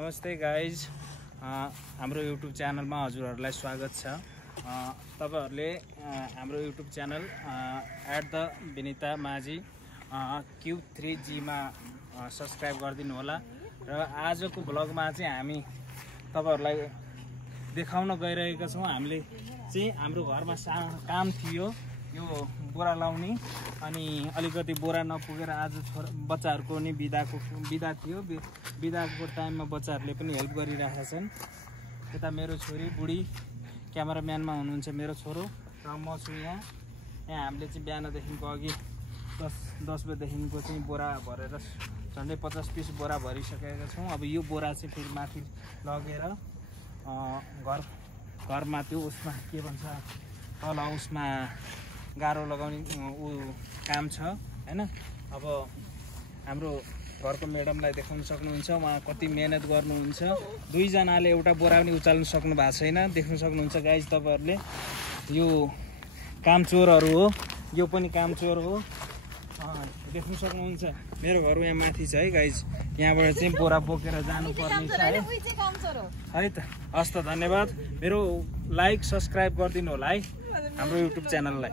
नमस्ते गाइज, हाम्रो युट्युब च्यानलमा हजुरहरूलाई स्वागत छ। तपाईहरुले हाम्रो युट्युब च्यानल @विनिता माझी Q3G मा सब्स्क्राइब गरिदिनु होला। र आजको भ्लगमा चाहिँ हामी तपाईहरुलाई देखाउन गइरहेका छौं। हामीले चाहिँ हाम्रो घरमा काम थियो, यो बोरा लाउने, अनि अलिकति बोरा नपुगेर आज बच्चाहरुको नि बिदा थियो। बिदाको टाइममा बच्चाहरुले पनि हेल्प गरिरहेका छन्। यता मेरो छोरी बुढी क्यामेराम्यानमा हुनुहुन्छ, मेरो छोरो र म छु यहाँ। हामीले चाहिँ बिहानदेखिको अघि 10 बजेदेखिको चाहिँ बोरा भरेर झन्डै 50 पिस बोरा भरिसकेका छौं। अब यो बोरा चाहिँ फेरि माथि लगेर घरमा त्यो उसमा के भन्छ तल उसमा गाह्रो लगाउने काम छ हैन। अब हाम्रो घरको म्याडमलाई देखाउन सक्नुहुन्छ, उहाँ कति मेहनत गर्नुहुन्छ। दुईजनाले एउटा बोरा पनि उचाल्न सक्नु भएको छैन, देख्न सक्नुहुन्छ गाइज तपाईहरुले। यो कामचोरहरु हो, यो पनि कामचोर हो, देख्न सक्नुहुन्छ। मेरो घर यहाँ माथि छ है गाइज, यहाँबाट चाहिँ बोरा बोकेर जानुपर्ने छ है त। हस् त, धन्यवाद। मेरो लाइक सब्स्क्राइब गरिदिनु होला है हाम्रो युट्युब च्यानललाई।